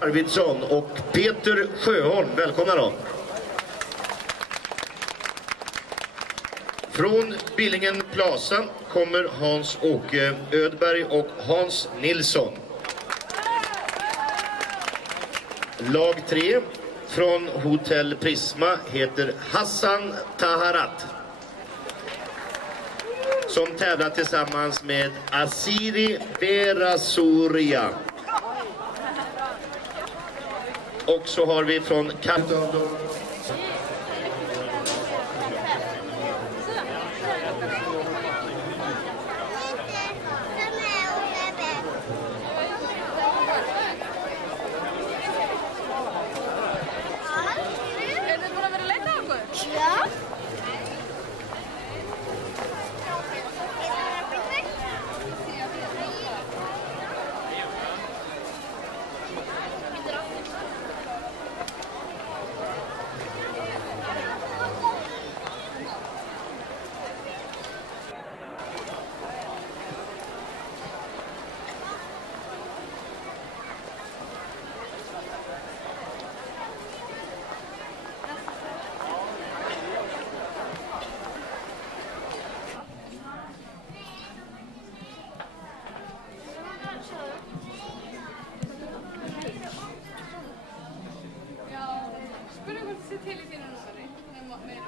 Arvidsson och Peter Sjöholm. Välkomna då. Från Billingen Plaza kommer Hans-Åke Ödberg och Hans Nilsson. Lag 3 från Hotell Prisma heter Hassan Taharat, som tävlar tillsammans med Asiri Verasuria. Och så har vi från Skulle du gå till Telia med